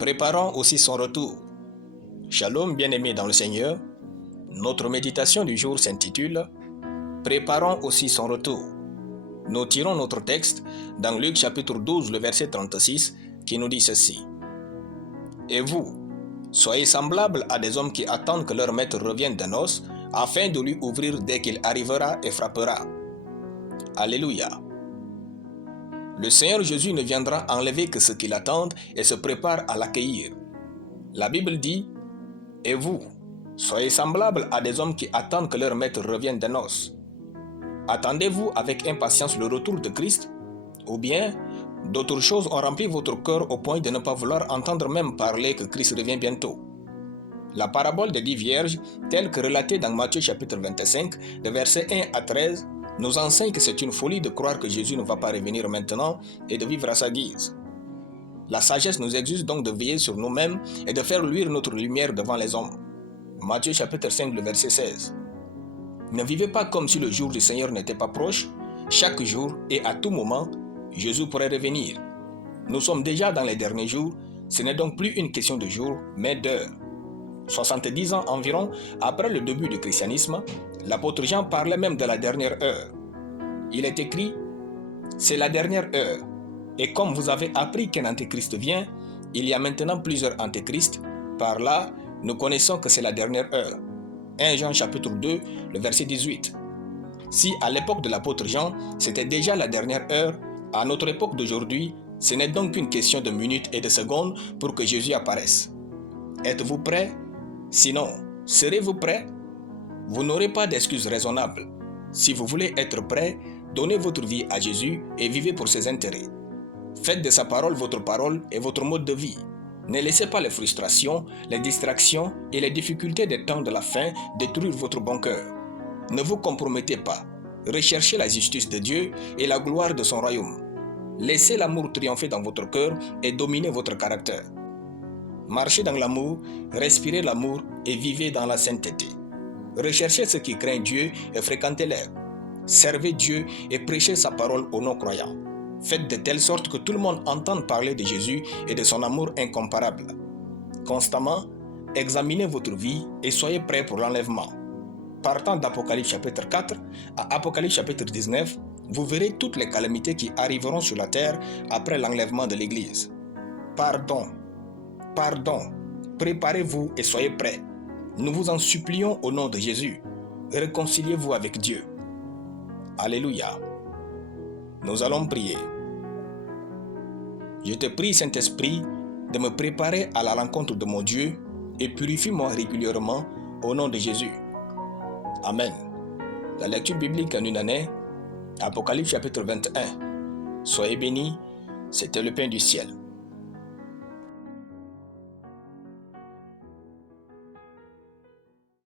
Préparons aussi son retour. Shalom bien-aimés dans le Seigneur, notre méditation du jour s'intitule « Préparons aussi son retour ». Nous tirons notre texte dans Luc chapitre 12, le verset 36, qui nous dit ceci. « Et vous, soyez semblables à des hommes qui attendent que leur maître revienne de noces, afin de lui ouvrir dès qu'il arrivera et frappera. » Alléluia. Le Seigneur Jésus ne viendra enlever que ceux qui l'attendent et se préparent à l'accueillir. La Bible dit « Et vous, soyez semblables à des hommes qui attendent que leur maître revienne des noces. » Attendez-vous avec impatience le retour de Christ? Ou bien, d'autres choses ont rempli votre cœur au point de ne pas vouloir entendre même parler que Christ revient bientôt. La parabole des 10 vierges, telle que relatée dans Matthieu chapitre 25, de versets 1 à 13, nous enseigne que c'est une folie de croire que Jésus ne va pas revenir maintenant et de vivre à sa guise. La sagesse nous exige donc de veiller sur nous-mêmes et de faire luire notre lumière devant les hommes. Matthieu chapitre 5, le verset 16. Ne vivez pas comme si le jour du Seigneur n'était pas proche. Chaque jour et à tout moment, Jésus pourrait revenir. Nous sommes déjà dans les derniers jours, ce n'est donc plus une question de jours, mais d'heures. 70 ans environ après le début du christianisme, l'apôtre Jean parlait même de la dernière heure. Il est écrit « C'est la dernière heure, et comme vous avez appris qu'un antéchrist vient, il y a maintenant plusieurs antéchrists, par là, nous connaissons que c'est la dernière heure. » 1 Jean chapitre 2, le verset 18. Si à l'époque de l'apôtre Jean, c'était déjà la dernière heure, à notre époque d'aujourd'hui, ce n'est donc qu'une question de minutes et de secondes pour que Jésus apparaisse. Êtes-vous prêts? Sinon, serez-vous prêts? Vous n'aurez pas d'excuses raisonnables. Si vous voulez être prêts, donnez votre vie à Jésus et vivez pour ses intérêts. Faites de sa parole votre parole et votre mode de vie. Ne laissez pas les frustrations, les distractions et les difficultés des temps de la fin détruire votre bon cœur. Ne vous compromettez pas. Recherchez la justice de Dieu et la gloire de son royaume. Laissez l'amour triompher dans votre cœur et dominer votre caractère. Marchez dans l'amour, respirez l'amour et vivez dans la sainteté. Recherchez ceux qui craignent Dieu et fréquentez-les. Servez Dieu et prêchez sa parole aux non-croyants. Faites de telle sorte que tout le monde entende parler de Jésus et de son amour incomparable. Constamment, examinez votre vie et soyez prêts pour l'enlèvement. Partant d'Apocalypse chapitre 4 à Apocalypse chapitre 19, vous verrez toutes les calamités qui arriveront sur la terre après l'enlèvement de l'Église. Pardon, préparez-vous et soyez prêts. Nous vous en supplions au nom de Jésus. Réconciliez-vous avec Dieu. Alléluia. Nous allons prier. Je te prie, Saint-Esprit, de me préparer à la rencontre de mon Dieu et purifie-moi régulièrement au nom de Jésus. Amen. La lecture biblique en une année, Apocalypse chapitre 21. Soyez bénis, c'était le pain du ciel.